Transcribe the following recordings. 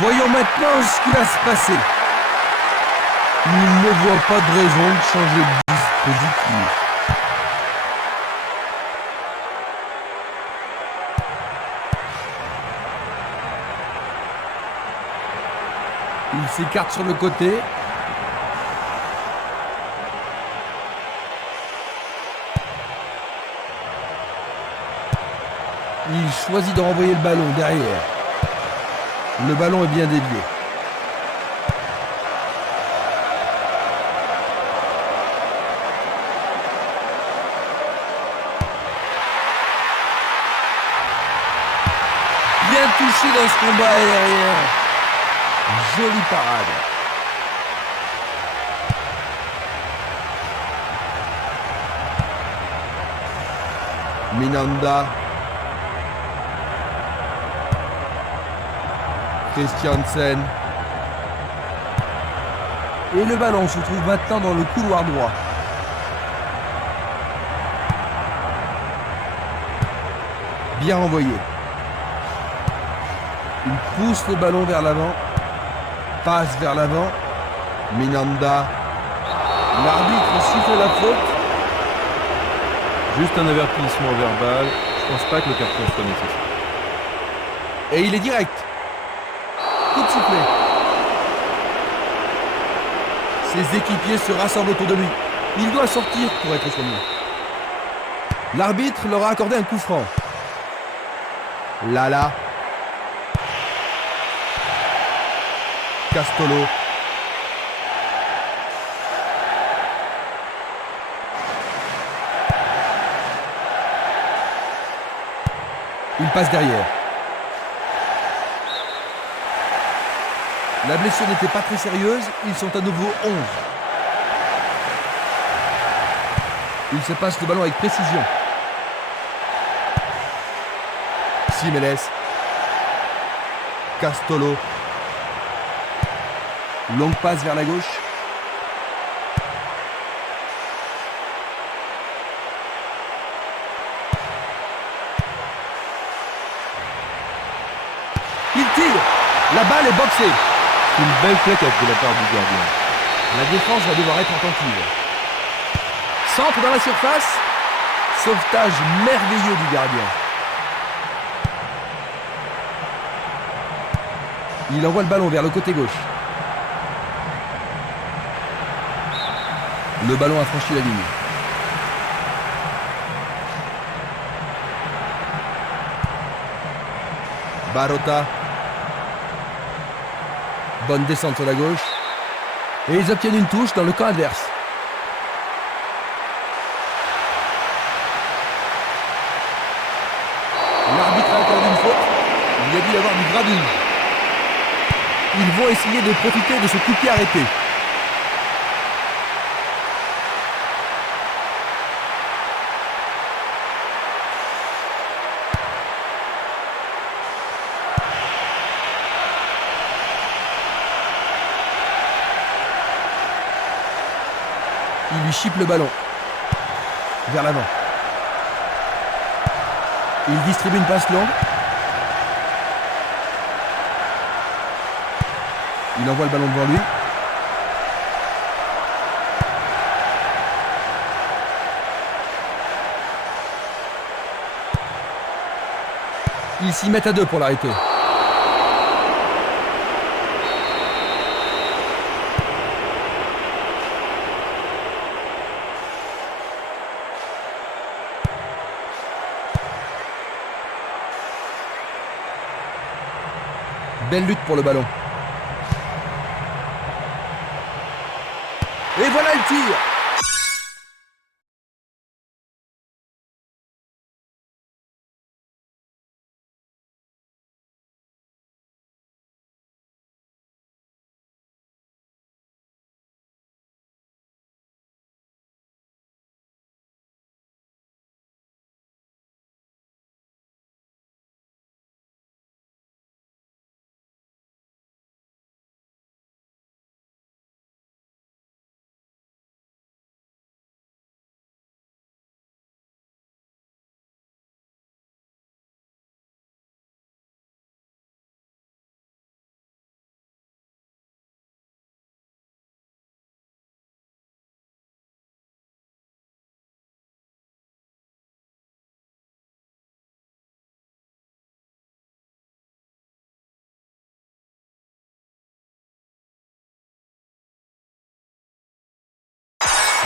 Voyons maintenant ce qui va se passer. Il ne voit pas de raison de changer de dispositif. Il s'écarte sur le côté. Il choisit de renvoyer le ballon derrière. Le ballon est bien dévié. Bien touché dans ce combat aérien. Jolie parade. Minanda. Christiansen. Et le ballon se trouve maintenant dans le couloir droit. Bien renvoyé. Il pousse le ballon vers l'avant. Passe vers l'avant. Minanda. L'arbitre siffle la faute. Juste un avertissement verbal. Je pense pas que le carton soit nécessaire. Et il est direct. Coup de sifflet. Ses équipiers se rassemblent autour de lui. Il doit sortir pour être soigné. L'arbitre leur a accordé un coup franc. Lala. Castolo. Il passe derrière. La blessure n'était pas très sérieuse, ils sont à nouveau 11. Il se passe le ballon avec précision. Simeles. Castolo. Longue passe vers la gauche. Il tire. La balle est boxée. C'est une belle claquette de la part du gardien. La défense va devoir être attentive. Centre dans la surface. Sauvetage merveilleux du gardien. Il envoie le ballon vers le côté gauche. Le ballon a franchi la ligne. Barota. Bonne descente sur la gauche. Et ils obtiennent une touche dans le camp adverse. L'arbitre a accordé une faute. Il y a dû y avoir du gravine. Ils vont essayer de profiter de ce coup de pied arrêté. Il lui chipe le ballon. Vers l'avant. Il distribue une passe longue. Il envoie le ballon devant lui. Ils s'y mettent à deux pour l'arrêter. Belle lutte pour le ballon. Et voilà le tir.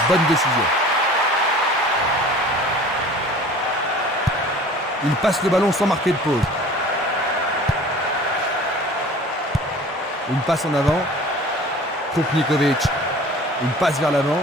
Bonne décision. Il passe le ballon sans marquer de pause. Une passe en avant. Krupnikovic. Une passe vers l'avant.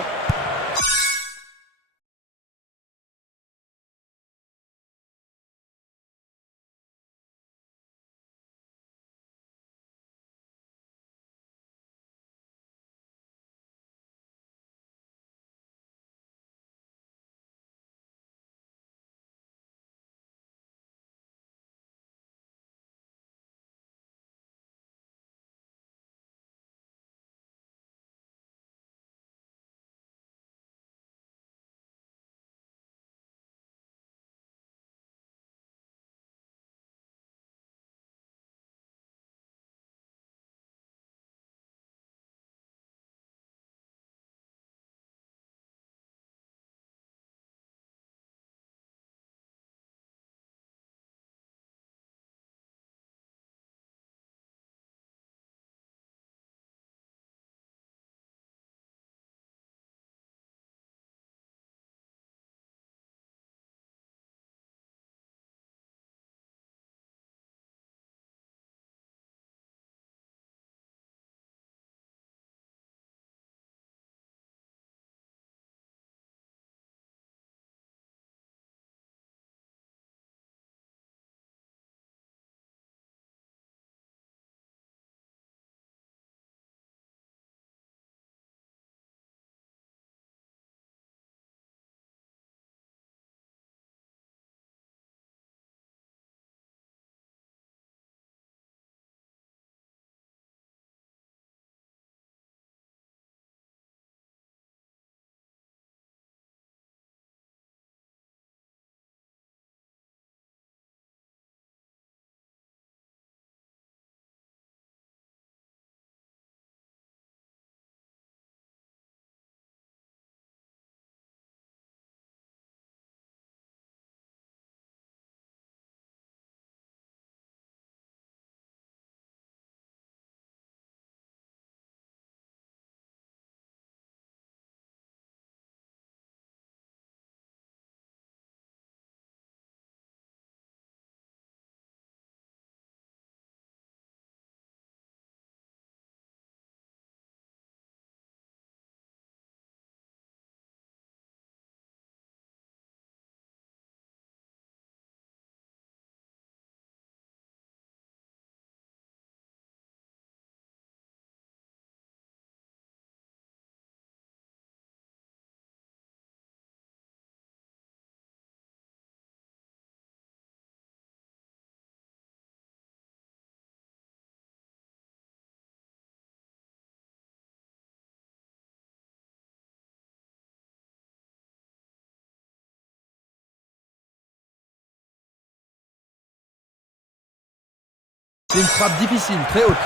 C'est une frappe difficile, très haute.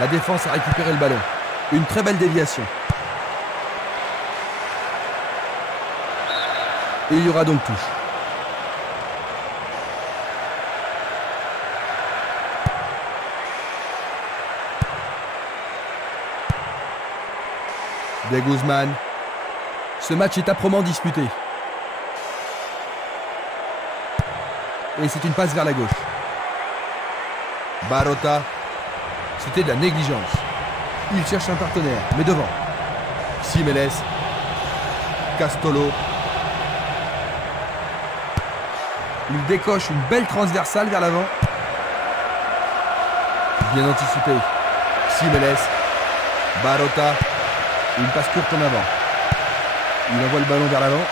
La défense a récupéré le ballon. Une très belle déviation. Et il y aura donc touche. De Guzman. Ce match est âprement disputé. Et c'est une passe vers la gauche. Barota. C'était de la négligence. Il cherche un partenaire, mais devant. Simeles. Castolo. Il décoche une belle transversale vers l'avant. Bien anticipé. Simeles. Barota. Une passe courte en avant. Il envoie le ballon vers l'avant.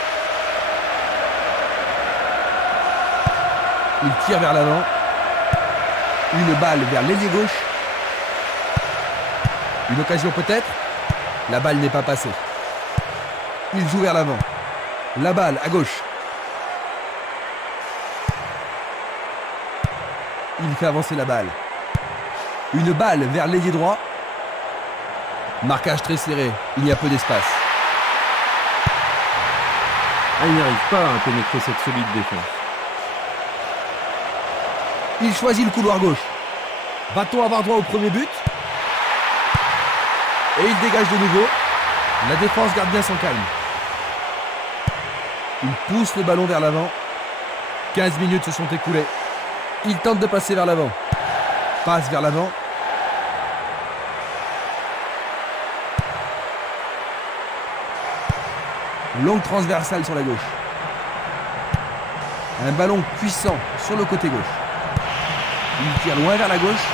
Il tire vers l'avant. Une balle vers l'ailier gauche. Une occasion peut-être. La balle n'est pas passée. Il joue vers l'avant. La balle à gauche. Il fait avancer la balle. Une balle vers l'ailier droit. Marquage très serré. Il y a peu d'espace. Ah, il n'y arrive pas à pénétrer cette solide défense. Il choisit le couloir gauche. Va-t-on avoir droit au premier but? Et il dégage de nouveau. La défense garde bien son calme. Il pousse le ballon vers l'avant. 15 minutes se sont écoulées. Il tente de passer vers l'avant. Passe vers l'avant. Longue transversale sur la gauche. Un ballon puissant sur le côté gauche. Il tire loin vers la gauche.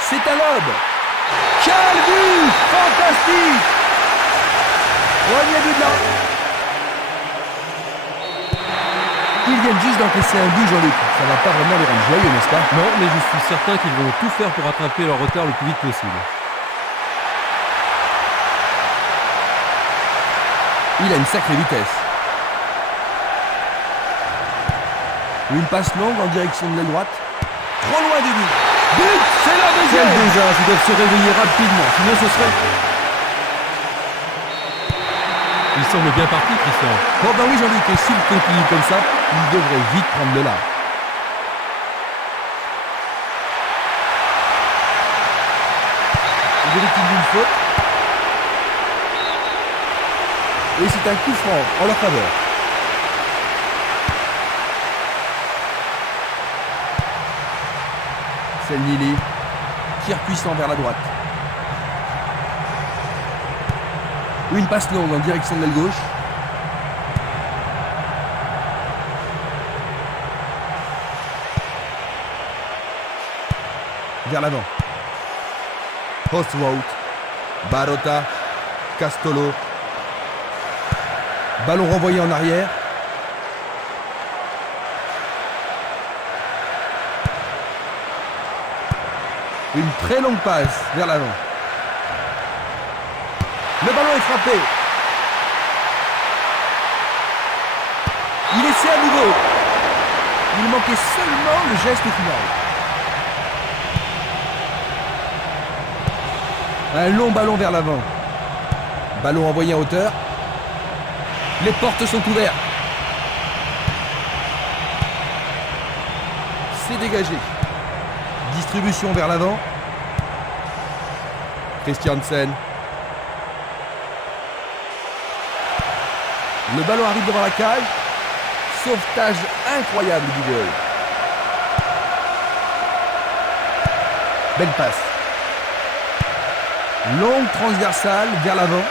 C'est un lob. Quel but fantastique! Premier but de là. Ils viennent juste d'encaisser un but, Jean-Luc. Ça va pas vraiment les rendre joyeux, n'est-ce pas? Non, mais je suis certain qu'ils vont tout faire pour rattraper leur retard le plus vite possible. Il a une sacrée vitesse. Une passe longue en direction de l'aile droite. Trop loin du but. But! C'est la deuxième! Quel désastre! Ils doivent se réveiller rapidement, sinon ce serait... Il semble bien parti, Christian. Bon ben oui, Jean-Luc, et s'il continue comme ça, il devrait vite prendre le large. Il est victime d'une faute. Et c'est un coup franc en leur faveur. C'est Nili. Tir puissant vers la droite. Une passe longue en direction de l'aile gauche. Vers l'avant. Post route. Barota. Castolo. Ballon renvoyé en arrière. Une très longue passe vers l'avant. Le ballon est frappé. Il essaie à nouveau. Il manquait seulement le geste final. Un long ballon vers l'avant. Ballon envoyé en hauteur. Les portes sont ouvertes. C'est dégagé. Distribution vers l'avant. Christiansen. Le ballon arrive devant la cage. Sauvetage incroyable du goal. Belle passe. Longue transversale vers l'avant.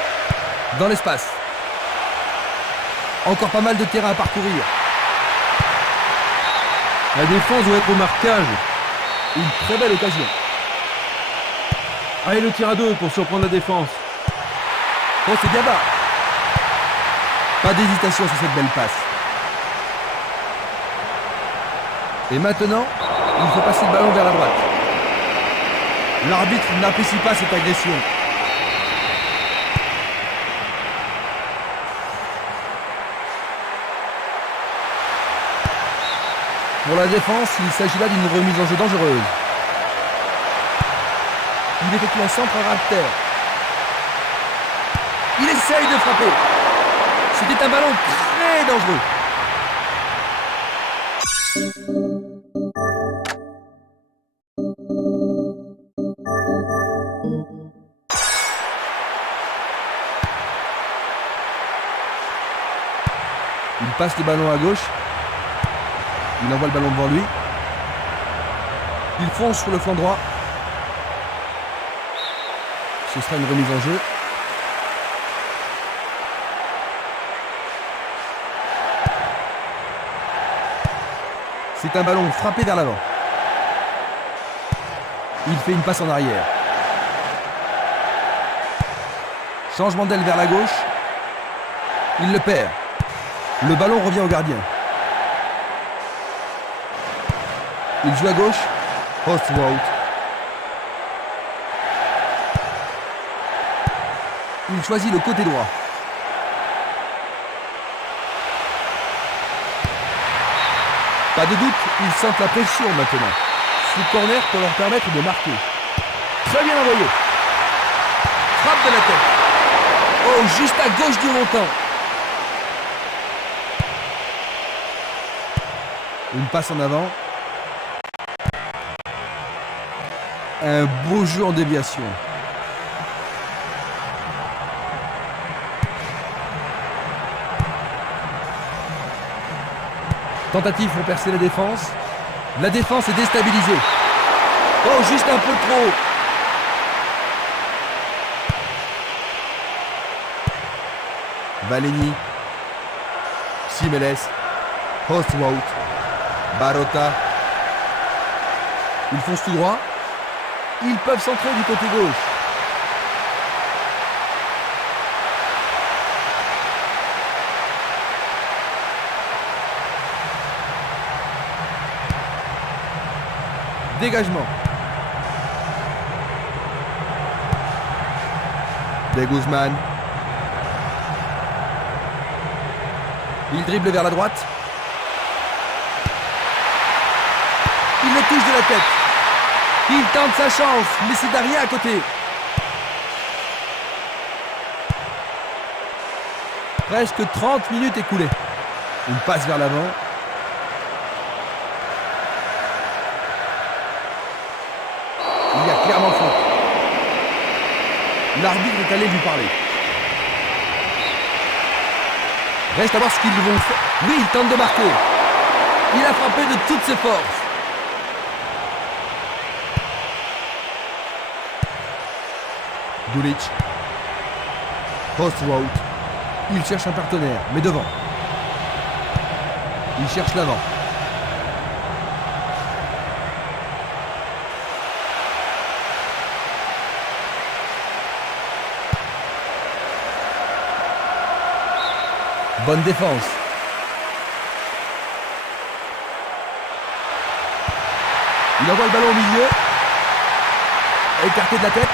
Dans l'espace. Encore pas mal de terrain à parcourir. La défense doit être au marquage. Une très belle occasion. Allez, le tir à deux pour surprendre la défense. Oh, c'est bien bas. Pas d'hésitation sur cette belle passe. Et maintenant, il faut passer le ballon vers la droite. L'arbitre n'apprécie pas cette agression. Pour la défense, il s'agit là d'une remise en jeu dangereuse. Il effectue un centre à ras de terre. Il essaye de frapper. C'était un ballon très dangereux. Il passe le ballon à gauche. Il envoie le ballon devant lui. Il fonce sur le flanc droit. Ce sera une remise en jeu. C'est un ballon frappé vers l'avant. Il fait une passe en arrière. Changement d'aile vers la gauche. Il le perd. Le ballon revient au gardien. Il joue à gauche. Post route. Il choisit le côté droit. Pas de doute, ils sentent la pression maintenant. Ce corner peut leur permettre de marquer. Très bien envoyé. Frappe de la tête. Oh, juste à gauche du montant. Une passe en avant. Un beau jeu en déviation. Tentative pour percer la défense. La défense est déstabilisée. Oh, juste un peu trop. Valeni. Simeles. Hostwout. Barota. Ils foncent tout droit. Ils peuvent centrer du côté gauche. Dégagement. De Guzman. Il dribble vers la droite. Il le touche de la tête. Il tente sa chance, mais c'est Daria à côté. Presque 30 minutes écoulées. Une passe vers l'avant. Il y a clairement faute. L'arbitre est allé lui parler. Reste à voir ce qu'ils vont faire. Oui, il tente de marquer. Il a frappé de toutes ses forces. Dulic. Hostwout. Il cherche un partenaire, mais devant. Il cherche l'avant. Bonne défense. Il envoie le ballon au milieu. Écarté de la tête.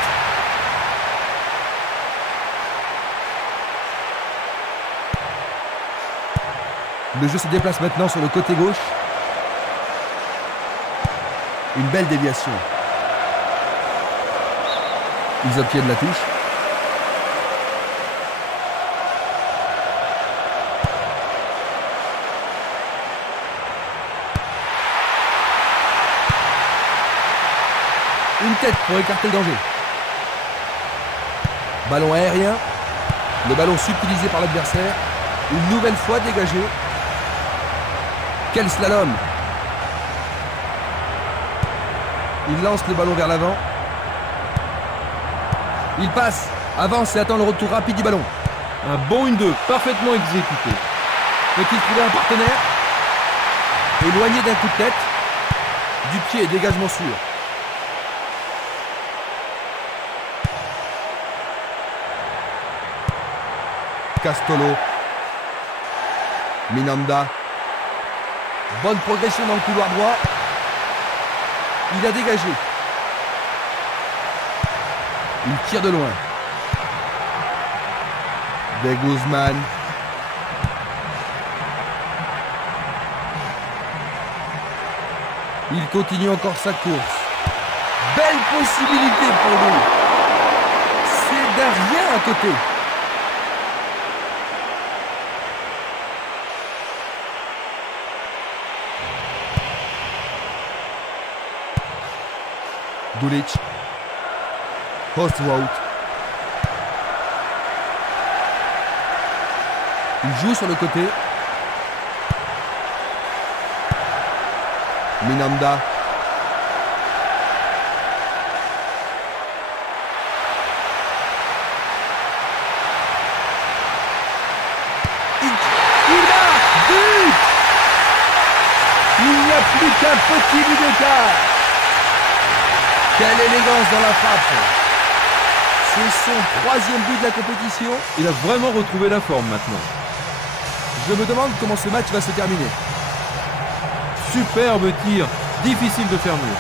Le jeu se déplace maintenant sur le côté gauche. Une belle déviation. Ils obtiennent la touche. Une tête pour écarter le danger. Ballon aérien. Le ballon subtilisé par l'adversaire. Une nouvelle fois dégagé. Quel slalom! Il lance le ballon vers l'avant. Il passe, avance et attend le retour rapide du ballon. Un bon 1-2, parfaitement exécuté. Peut-il trouver un partenaire? Éloigné d'un coup de tête. Du pied, dégagement sûr. Castolo. Minanda. Bonne progression dans le couloir droit. Il a dégagé. Il tire de loin. De Guzman. Il continue encore sa course. Belle possibilité pour lui. C'est derrière à côté. Dulic. Hostwout. Il joue sur le côté. Minanda. Il marque! But! Il n'y a plus qu'un petit but d'écart. Quelle élégance dans la frappe. C'est son 3e but de la compétition. Il a vraiment retrouvé la forme maintenant. Je me demande comment ce match va se terminer. Superbe tir, difficile de faire mieux.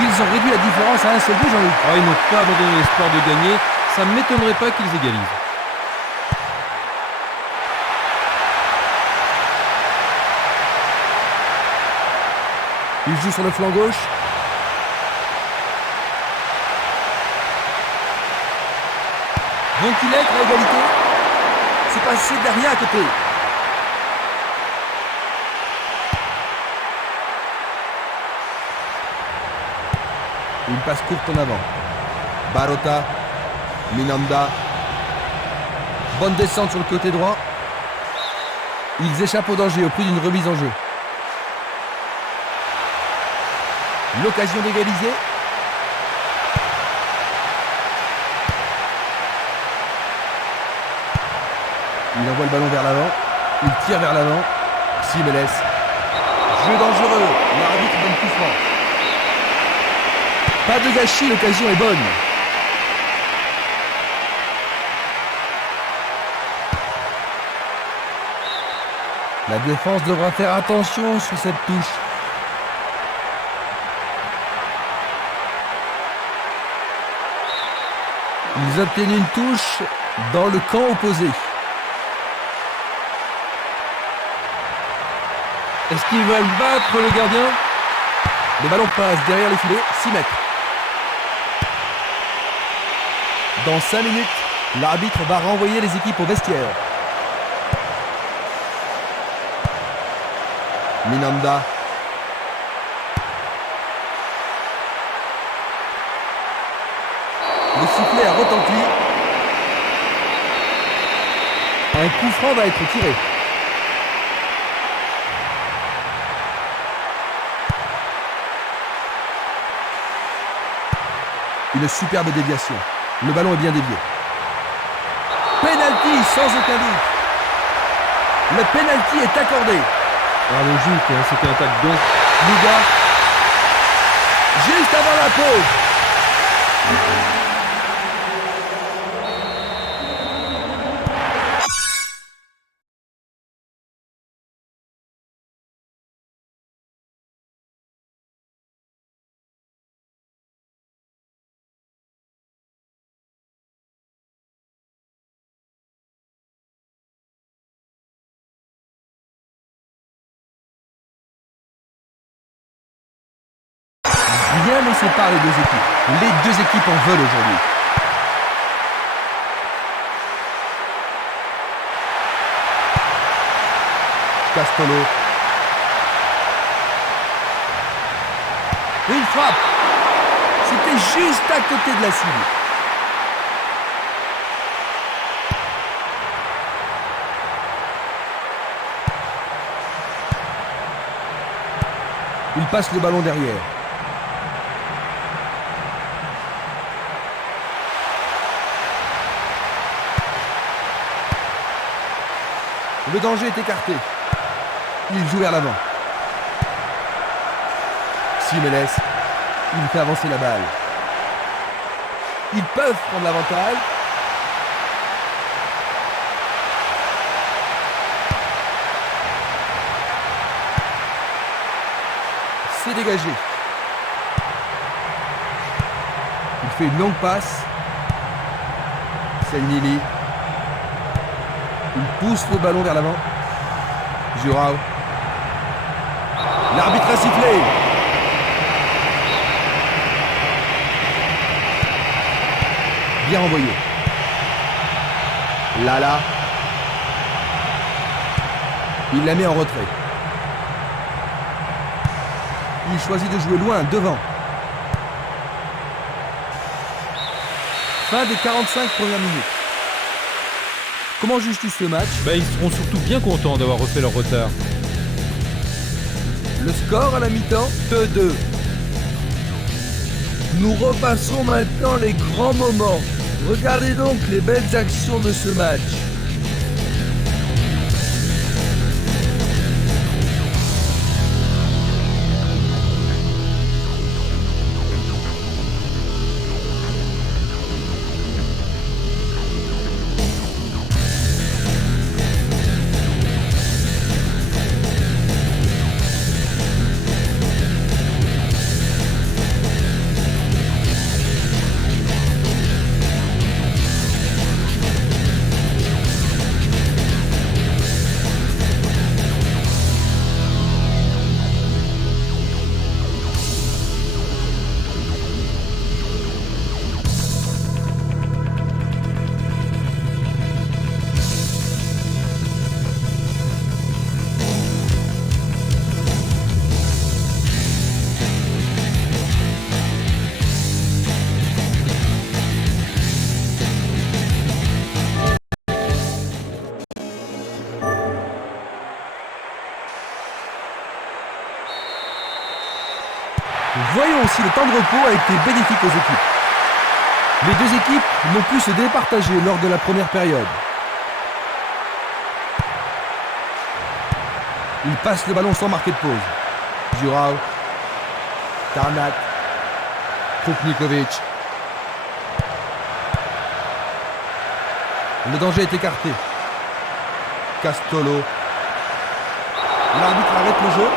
Ils ont réduit la différence à un seul but, Jean-Luc. Ils n'ont pas abandonné l'espoir de gagner. Ça ne m'étonnerait pas qu'ils égalisent. Il joue sur le flanc gauche. Vont-ils être à égalité? C'est passé derrière à côté. Une passe courte en avant. Barota. Minanda. Bonne descente sur le côté droit. Ils échappent au danger au prix d'une remise en jeu. L'occasion d'égaliser. Il envoie le ballon vers l'avant. Il tire vers l'avant. Simeles. Jeu dangereux. L'arbitre donne coup franc. Pas de gâchis, l'occasion est bonne. La défense devra faire attention sur cette touche. Ils obtiennent une touche dans le camp opposé. Est-ce qu'ils veulent battre le gardien? Le ballon passe derrière les filets, 6 mètres. Dans 5 minutes, l'arbitre va renvoyer les équipes au vestiaire. Minanda. Le sifflet a retenti. Un coup franc va être tiré. Une superbe déviation. Le ballon est bien dévié. Penalty sans aucun doute. Le penalty est accordé. Ah, logique, hein, c'était un tac donc. Luga. Juste avant la pause. Rien ne sépare les deux équipes. Les deux équipes en veulent aujourd'hui. Castolo. Une frappe. C'était juste à côté de la cible. Il passe le ballon derrière. Le danger est écarté. Il joue vers l'avant. Simeles. Il fait avancer la balle. Ils peuvent prendre l'avantage. C'est dégagé. Il fait une longue passe. C'est Nili. Il pousse le ballon vers l'avant. Joao. L'arbitre a sifflé. Bien envoyé. Lala. Il la met en retrait. Il choisit de jouer loin, devant. Fin des 45 premières minutes. Comment juges-tu ce match? Ils seront surtout bien contents d'avoir refait leur retard. Le score à la mi-temps, 2-2. Nous repassons maintenant les grands moments. Regardez donc les belles actions de ce match. Voyons si le temps de repos a été bénéfique aux équipes. Les deux équipes n'ont pu se départager lors de la première période. Il passe le ballon sans marquer de pause. Jurao. Tarnac. Krupnikovic. Le danger est écarté. Castolo. L'arbitre arrête le jeu.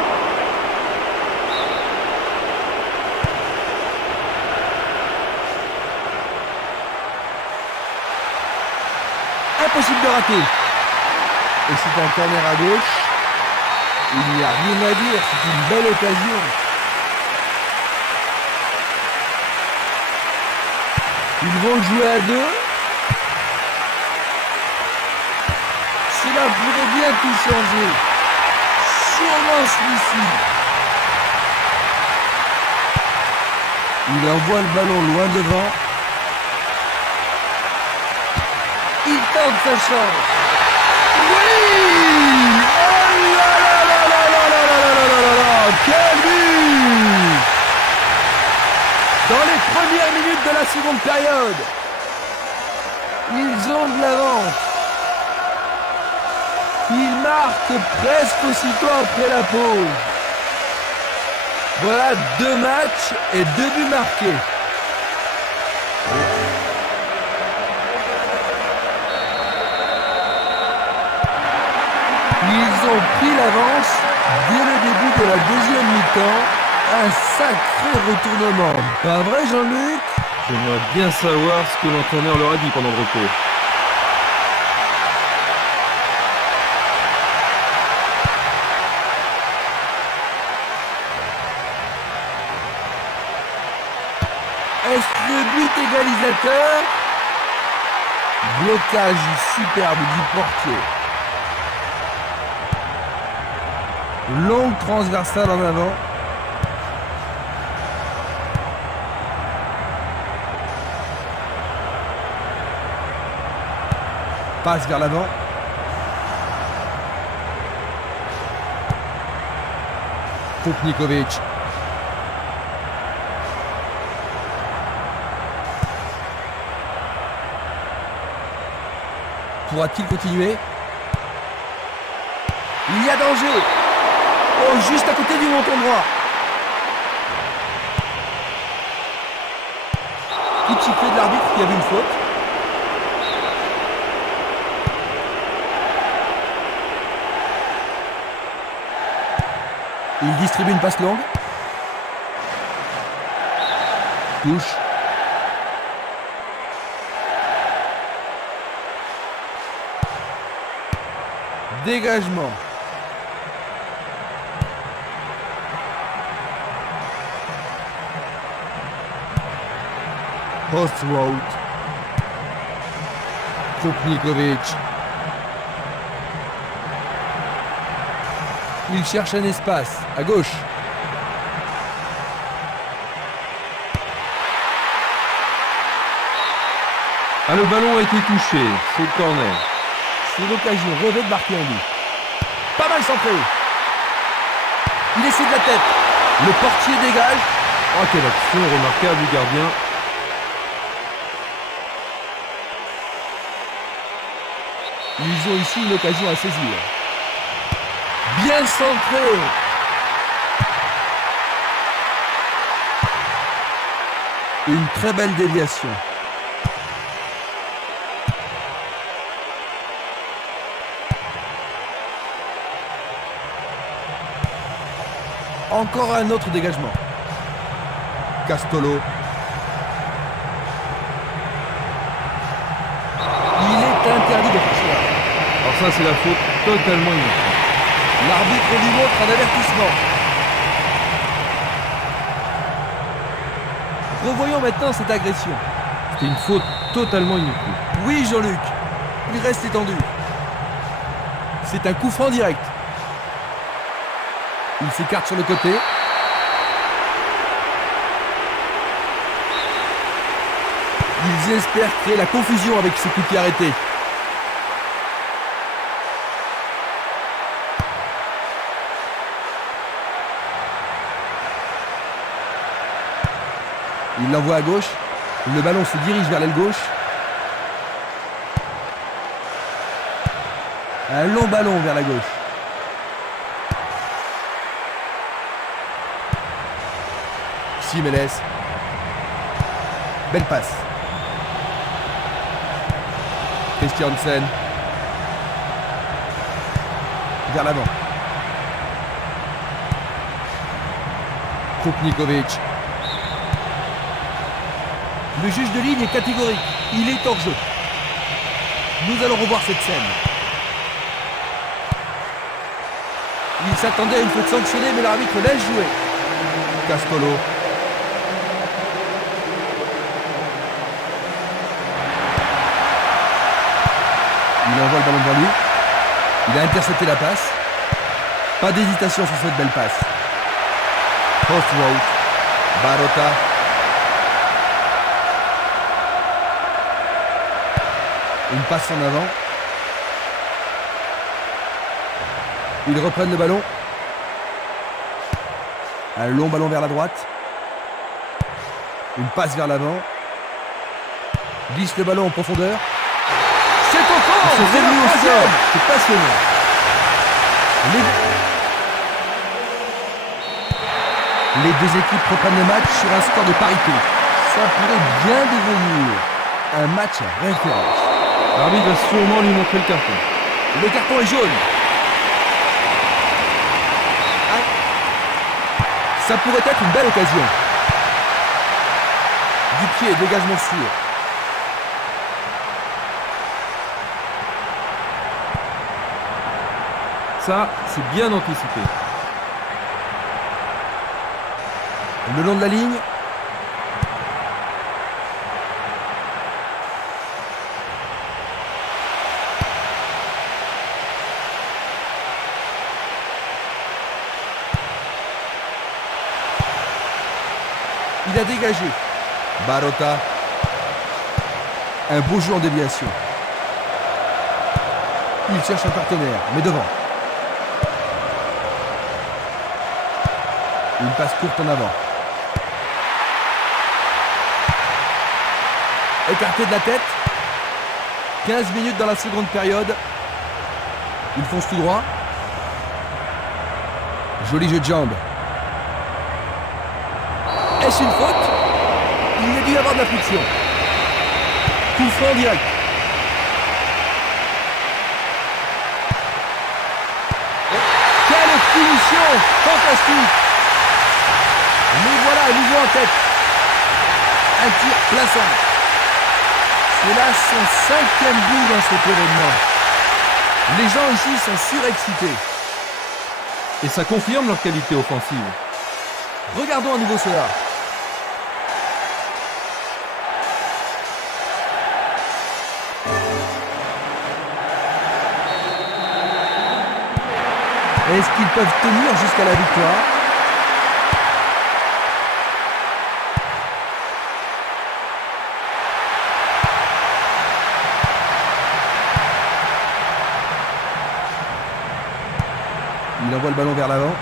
Impossible de rater. Et c'est un corner à gauche. Il n'y a rien à dire, c'est une belle occasion. Ils vont jouer à deux. Cela pourrait bien tout changer. Sûrement celui-ci. Il envoie le ballon loin devant. Il tente sa chance. Oui! Oh là là là là là là là là là là! Quel but! Dans les premières minutes de la seconde période, ils ont de l'avance. Ils marquent presque aussitôt après la pause. Voilà 2 matchs et 2 buts marqués. Ils ont pris l'avance dès le début de la deuxième mi-temps. Un sacré retournement. Pas vrai, Jean-Luc? J'aimerais bien savoir ce que l'entraîneur leur a dit pendant le repos. Est-ce le but égalisateur? Blocage superbe du portier. Longue transversale en avant. Passe vers l'avant. Krupnikovic. Pourra-t-il continuer? Il y a danger. Oh, juste à côté du menton droit. Petit sifflet de l'arbitre qui a vu une faute. Il distribue une passe longue. Touche. Dégagement. Post-route. Krupnikovic. Il cherche un espace, à gauche. Ah, le ballon a été touché, c'est le corner. C'est l'occasion rêvée de marquer un but. Pas mal centré. Il essaie de la tête. Le portier dégage. Oh, quelle action remarquable du gardien. Ils ont ici une occasion à saisir. Bien centré. Une très belle déviation. Encore un autre dégagement. Castolo. Il est interdit de faire cela. Alors ça, c'est la faute totalement inutile. L'arbitre lui montre un avertissement. Revoyons maintenant cette agression. C'était une faute totalement inutile. Oui, Jean-Luc. Il reste étendu. C'est un coup franc direct. Il s'écarte sur le côté. Ils espèrent créer la confusion avec ce coup de pied arrêté. Il l'envoie à gauche. Le ballon se dirige vers l'aile gauche. Un long ballon vers la gauche. Jiménez. Belle passe. Christiansen. Vers l'avant. Krupnikovic. Le juge de ligne est catégorique. Il est hors jeu. Nous allons revoir cette scène. Il s'attendait à une faute sanctionnée, mais l'arbitre laisse jouer. Castolo. Il envoie le ballon devant lui. Il a intercepté la passe. Pas d'hésitation sur cette belle passe. Crossroad. Barota. Une passe en avant. Ils reprennent le ballon. Un long ballon vers la droite. Une passe vers l'avant. Glisse le ballon en profondeur. C'est au fond. C'est remis au sort. C'est passionnant. Les deux équipes reprennent le match sur un score de parité. Ça pourrait bien devenir un match à référence. L'arbitre va sûrement lui montrer le carton. Le carton est jaune. Ça pourrait être une belle occasion. Du pied, dégagement sûr. Ça, c'est bien anticipé. Le long de la ligne. Il a dégagé. Barota. Un beau jeu en déviation. Il cherche un partenaire, mais devant. Une passe courte en avant. Écarté de la tête. 15 minutes dans la seconde période. Il fonce tout droit. Joli jeu de jambes. Est-ce une faute? Il y a dû y avoir de la friction. Coup franc direct. Quelle finition fantastique. Mais voilà à nouveau en tête. Un tir plaçant. C'est là son 5e but dans cet événement. Les gens ici sont surexcités. Et ça confirme leur qualité offensive. Regardons à nouveau cela. Est-ce qu'ils peuvent tenir jusqu'à la victoire? Il envoie le ballon vers l'avant.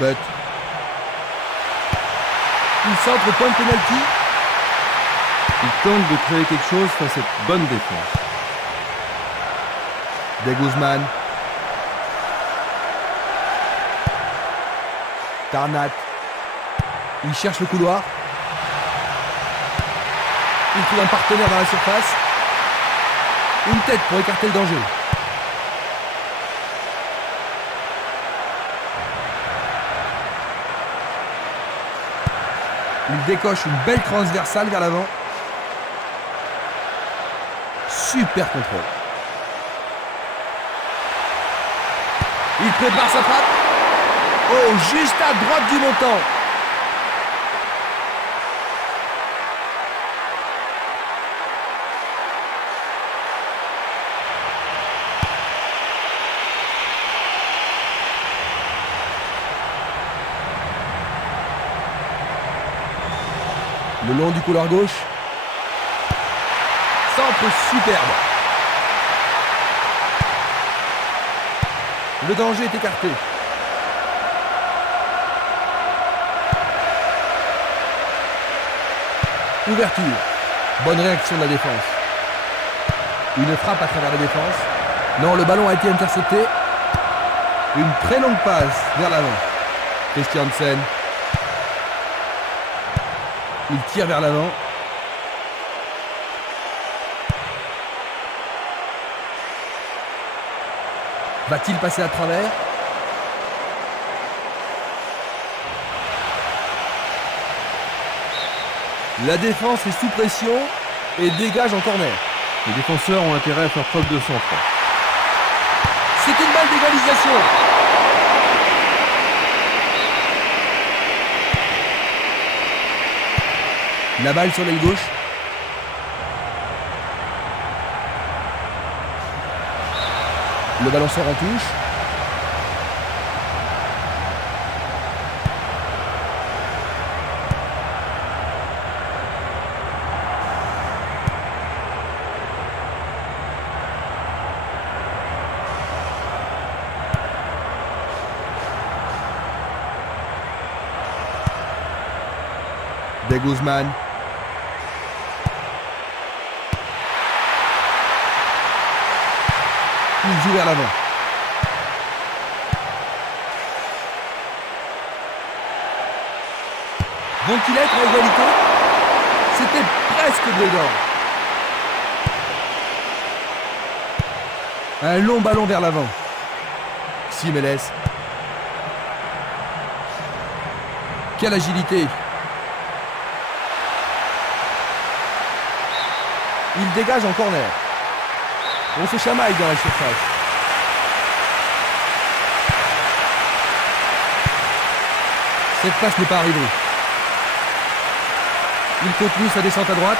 But. Il centre au point de pénalty. Il tente de créer quelque chose face à cette bonne défense. De Guzman. Tarnat. Il cherche le couloir. Il trouve un partenaire dans la surface. Une tête pour écarter le danger. Il décoche une belle transversale vers l'avant. Super contrôle. Il prépare sa frappe. Oh, juste à droite du montant. Le long du couloir gauche. Centre superbe. Le danger est écarté. Ouverture. Bonne réaction de la défense. Une frappe à travers la défense. Non, le ballon a été intercepté. Une très longue passe vers l'avant. Christiansen. Il tire vers l'avant. Va-t-il passer à travers? La défense est sous pression et dégage en corner. Les défenseurs ont intérêt à faire preuve de sang-froid. C'est une balle d'égalisation. La balle sur l'aile gauche. Le ballon sort en touche. De Guzman. Il joue vers l'avant. Vont-ils être à égalité? C'était presque dedans. Un long ballon vers l'avant. Simeles. Quelle agilité! Il dégage en corner. On se chamaille dans la surface. Cette passe n'est pas arrivée. Il continue sa descente à droite.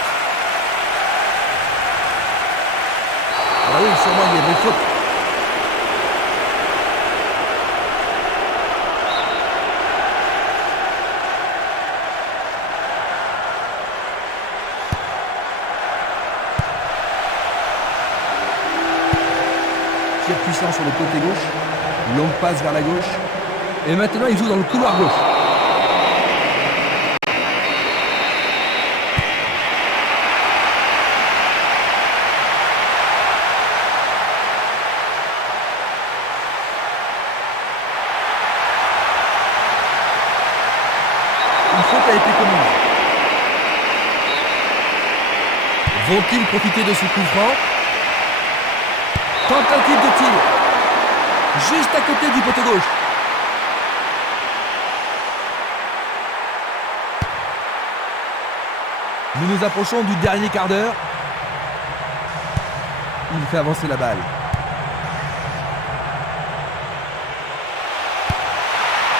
Ah oui, sûrement il y a des fautes. Puissant sur le côté gauche, longue passe vers la gauche, et maintenant il joue dans le couloir gauche. Une faute a été commise. Vont-ils profiter de ce coup franc? Tentative de tir, juste à côté du poteau gauche. Nous nous approchons du dernier quart d'heure. Il fait avancer la balle.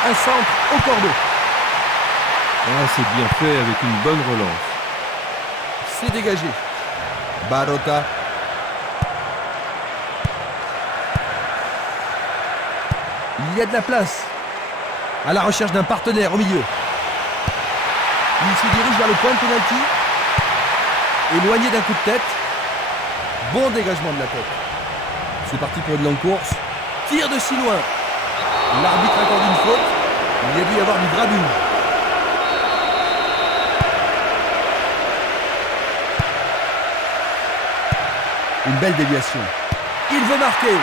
Un centre au cordeau. Ah, c'est bien fait avec une bonne relance. C'est dégagé. Barota. Il y a de la place. À la recherche d'un partenaire au milieu. Il se dirige vers le point de pénalty. Éloigné d'un coup de tête. Bon dégagement de la tête. C'est parti pour une longue course. Tir de si loin. L'arbitre accorde une faute. Il y a dû y avoir du grabuge. Une belle déviation. Il veut marquer.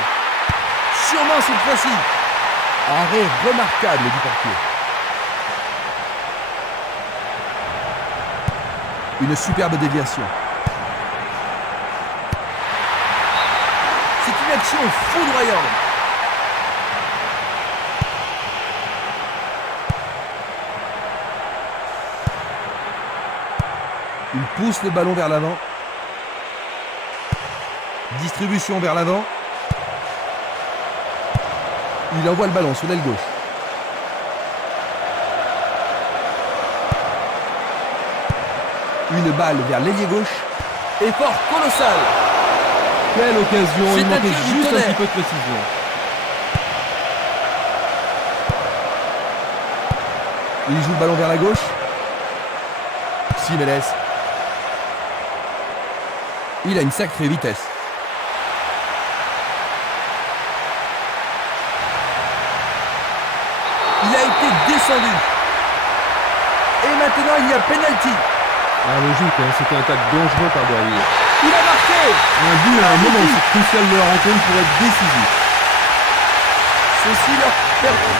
Sûrement cette fois-ci. Arrêt remarquable du portier. Une superbe déviation. C'est une action foudroyante. Il pousse le ballon vers l'avant. Distribution vers l'avant. Il envoie le ballon sur l'aile gauche. Une balle vers l'ailier gauche. Effort colossal. Quelle occasion, C'est il un manquait tir du juste un tonnerre. petit peu de précision. Il joue le ballon vers la gauche. Simeles. Il a une sacrée vitesse. été descendu. Et maintenant, il y a penalty. Ah, logique, hein, c'était un tacle dangereux par derrière. Il a marqué. Un but à un moment aussi crucial de la rencontre pour être décisif. Ceci leur permet.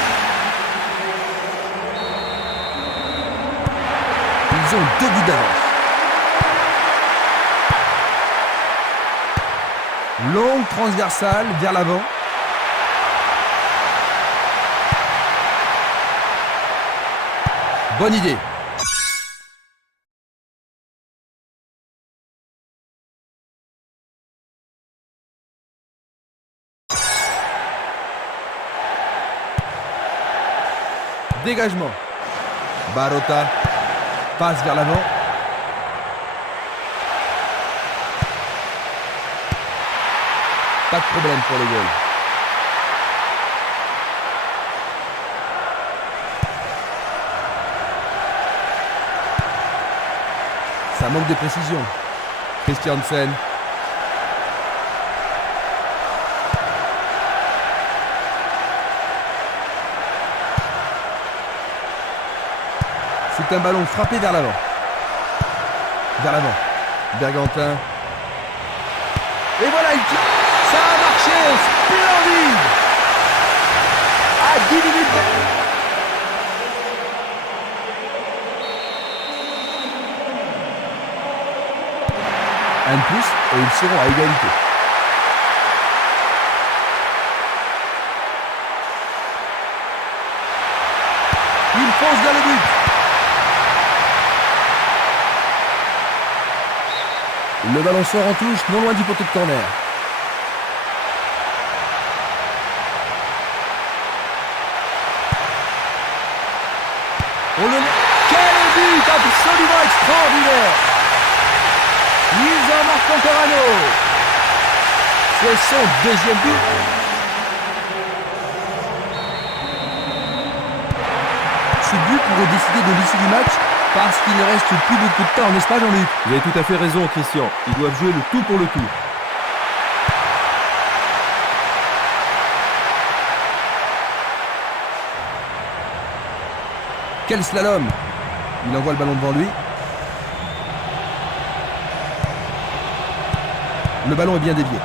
Ils ont 2 buts d'avance. Longue transversale vers l'avant. Bonne idée. Dégagement. Barota passe vers l'avant. Pas de problème pour le goal. Ça manque de précision. Christiansen. C'est un ballon frappé vers l'avant. Vers l'avant. Bergantin. Et voilà, il tire. Ça a marché. Splendide. À 10 minutes. Un de plus et ils seront à égalité. Il fonce vers le but. Le ballon sort en touche, non loin du poteau de corner. Quel but absolument extraordinaire! Ils en marquent encore un autre. C'est son 2e but. Ce but pourrait décider de l'issue du match parce qu'il ne reste plus beaucoup de temps, n'est-ce pas, Jean-Luc? Vous avez tout à fait raison, Christian. Ils doivent jouer le tout pour le tout. Quel slalom! Il envoie le ballon devant lui. Le ballon est bien dévié.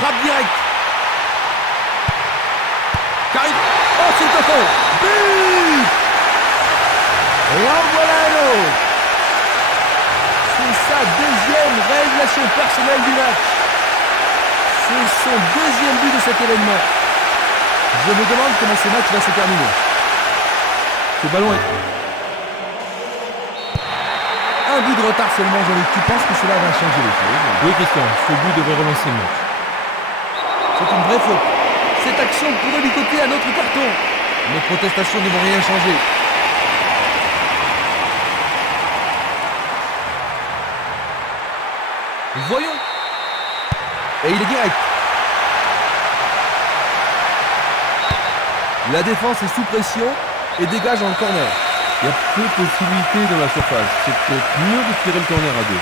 Frappe directe. Oh, c'est le coton. But! Et en voilà un autre. C'est sa 2e réalisation personnelle du match. C'est son 2e but de cet événement. Je me demande comment ce match va se terminer. Ce ballon est... Un but de retard seulement, Jean-Luc. Tu penses que cela va changer les choses? Oui, Christian, ce but devrait relancer le match. C'est une vraie faute. Cette action pourrait lui coûter un autre carton. Nos protestations ne vont rien changer. Voyons. Et il est direct. La défense est sous pression et dégage en corner. Il y a peu de possibilités dans la surface. C'est peut-être mieux de tirer le corner à 2.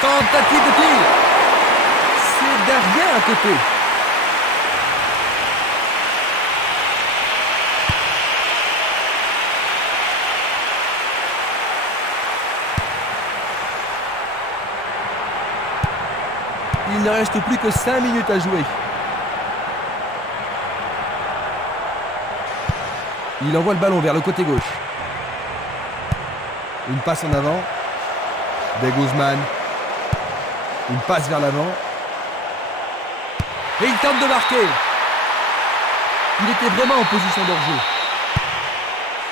Tentative de tir. C'est derrière à côté. Il ne reste plus que 5 minutes à jouer. Il envoie le ballon vers le côté gauche. Une passe en avant. De Guzman. Une passe vers l'avant. Et il tente de marquer. Il était vraiment en position d'hors-jeu.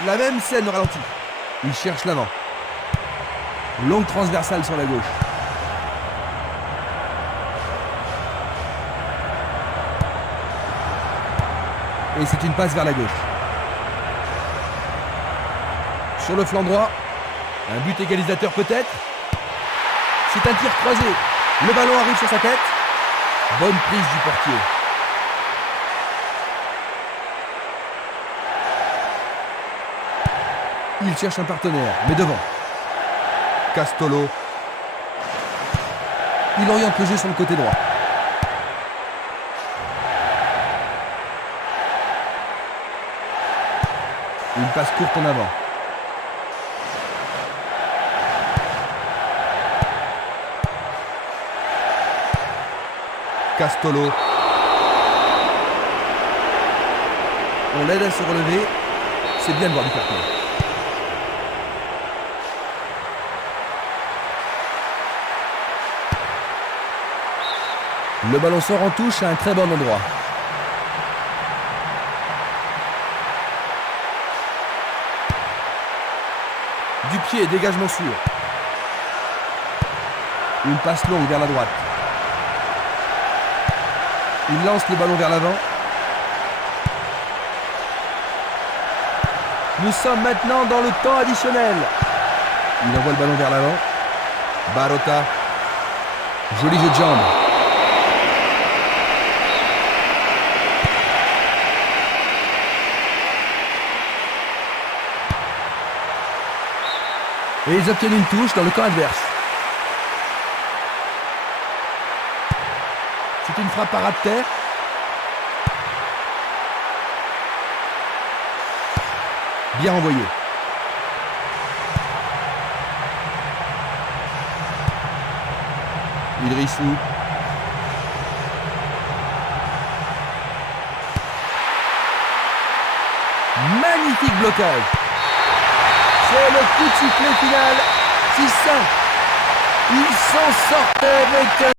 La même scène au ralenti. Il cherche l'avant. Longue transversale sur la gauche. Et c'est une passe vers la gauche. Sur le flanc droit. Un but égalisateur peut-être. C'est un tir croisé. Le ballon arrive sur sa tête. Bonne prise du portier. Il cherche un partenaire, mais devant. Castolo. Il oriente le jeu sur le côté droit. Une passe courte en avant. Castolo. On l'aide à se relever. C'est bien de voir du fair play. Le ballon sort en touche à un très bon endroit. Du pied, dégagement sûr. Une passe longue vers la droite. Il lance le ballon vers l'avant. Nous sommes maintenant dans le temps additionnel. Il envoie le ballon vers l'avant. Barota. Joli jeu de jambes. Et ils obtiennent une touche dans le camp adverse. C'est une frappe à ras de terre. Bien renvoyé. Idrissou. Magnifique blocage. C'est le coup de sifflet final. 6-5. Ils s'en sortent avec